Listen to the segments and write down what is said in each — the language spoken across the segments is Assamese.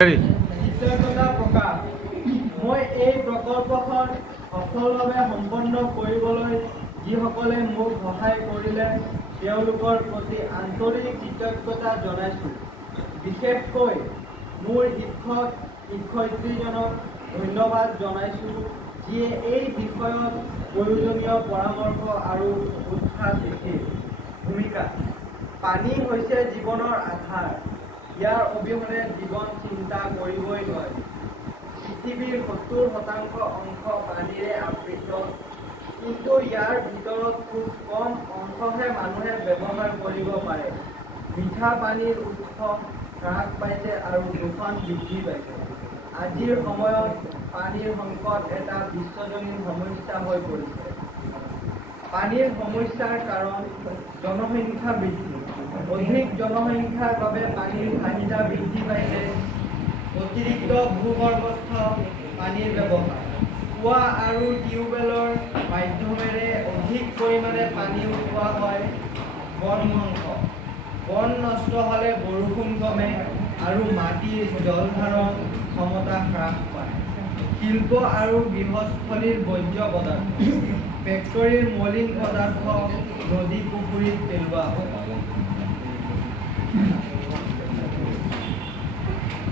কৃতজ্ঞতা প্ৰকাশ। মই এই প্ৰকল্পখন সফলভাৱে সম্পন্ন কৰিবলৈ যিসকলে মোক সহায় কৰিলে তেওঁলোকৰ প্ৰতি আন্তৰিক কৃতজ্ঞতা জনাইছোঁ। বিশেষকৈ মোৰ শিক্ষক-শিক্ষয়িত্ৰীজনক ধন্যবাদ জনাইছোঁ, যিয়ে এই বিষয়ত প্ৰয়োজনীয় পৰামৰ্শ আৰু উৎসাহ দিছিল। ভূমিকা: পানী হৈছে জীৱনৰ আধাৰ। ইয়াৰ অবিহনে জীৱন চিন্তা কৰিবই নোৱাৰি। পৃথিৱীৰ 70% অংশ পানীৰে আবৃত, কিন্তু ইয়াৰ ভিতৰত খুব কম অংশহে মানুহে ব্যৱহাৰ কৰিব পাৰে। মিঠা পানীৰ উৎস হ্ৰাস পাইছে আৰু দূষণ বৃদ্ধি পাইছে। আজিৰ সময়ত পানীৰ সংকট এটা বিশ্বজনীন সমস্যা হৈ পৰিছে। পানীৰ সমস্যাৰ কাৰণ জনসংখ্যা বৃদ্ধি। অধিক জনসংখ্যাৰ বাবে পানীৰ চাহিদা বৃদ্ধি পাইছে। অতিৰিক্ত ভূগৰ্ভস্থ পানীৰ ব্যৱহাৰ। কুঁৱা আৰু টিউবৱেলৰ মাধ্যমেৰে অধিক পৰিমাণে পানী উঠোৱা হয়। বন ধ্বংস। বন নষ্ট হ'লে বৰষুণ কমে আৰু মাটিৰ জলধাৰণ ক্ষমতা হ্ৰাস পায়। শিল্প আৰু গৃহস্থলীৰ বৰ্জ্য পদাৰ্থ। ফেক্টৰীৰ মলিন পদাৰ্থ নদী পুখুৰীত পেলোৱা হয়।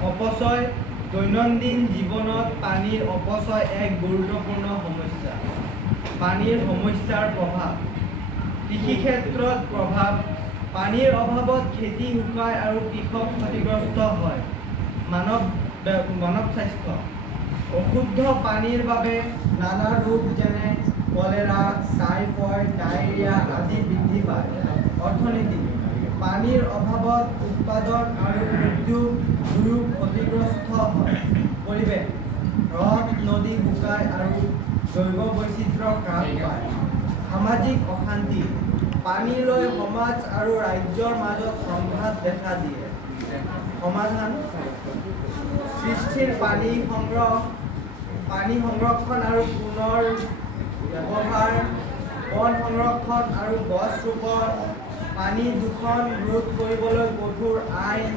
অপচয়। দৈনন্দিন জীৱনত পানীৰ অপচয় এক গুৰুত্বপূৰ্ণ সমস্যা। পানীৰ সমস্যাৰ প্ৰভাৱ। কৃষিক্ষেত্ৰত প্ৰভাৱ। পানীৰ অভাৱত খেতি শুকায় আৰু কৃষক ক্ষতিগ্ৰস্ত হয়। মানৱ স্বাস্থ্য। অশুদ্ধ পানীৰ বাবে নানা ৰোগ যেনে কলেৰা, টাইফয়েড, ডায়েৰিয়া আদি বৃদ্ধি পায়। অৰ্থনীতি। পানীৰ অভাৱত উৎপাদন আৰু উদ্যোগ দুয়ো ক্ষতিগ্ৰস্ত হয়। পৰিৱেশ। হ্ৰদ নদী শুকায় আৰু জৈৱ বৈচিত্ৰ্য হ্ৰাস পায়। সামাজিক অশান্তি। পানী লৈ সমাজ আৰু ৰাজ্যৰ মাজত সংঘাত দেখা দিয়ে। সমাধান: সৃষ্টিৰ পানী সংৰক্ষণ আৰু পুনৰ ব্যৱহাৰ, বন সংৰক্ষণ আৰু গছ ৰোপণ, পানী দূষণ ৰোধ কৰিবলৈ কঠোৰ আইন,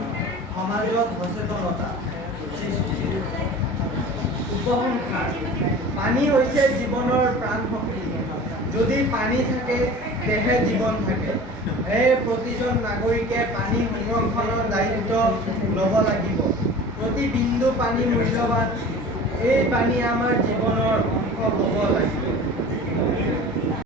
সমাজত সচেতনতা সৃষ্টি। উপসংহাৰ: পানী হৈছে জীৱনৰ প্ৰাণশক্তি। যদি পানী থাকে তেহে জীৱন থাকে। প্ৰতিজন নাগৰিকে পানী সংৰক্ষণৰ দায়িত্ব ল'ব লাগিব। প্ৰতি বিন্দু পানী মূল্যৱান। এই পানী আমাৰ জীৱনৰ অংশ হ'ব লাগিব।